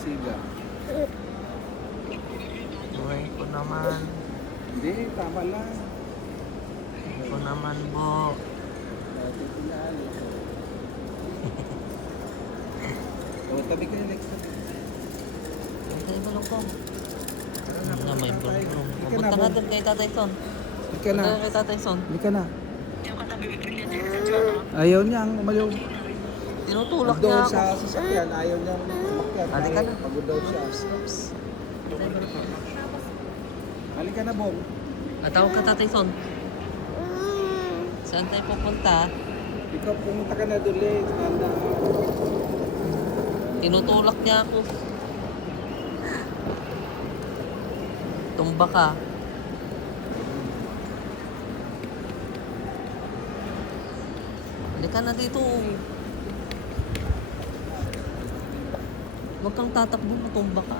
siga. Buhay ko naman. Hindi, tama lang. Buhay ko naman po. Dati pinali. O, tabi kayo next time. Ito yung balong. Ano may balong. Hindi ka Pumunta na, na Bong. doon kay Tatay Son. Hindi ka na. Punta na kay Tatay Son. Hindi ka na. Ayaw niya ang umayaw. Tinutulak Doon niya ako. sa sasakyan, ayaw niya umakyat. Halika na. Pagod daw siya. Halika na, Bong. At tawag ka Tatay Son. Saan tayo pupunta? Ikaw pumunta ka na doon, Lex. Tinutulak niya ako. Tumba ka. Halika na dito. Huwag kang tatakbo, matumba ka.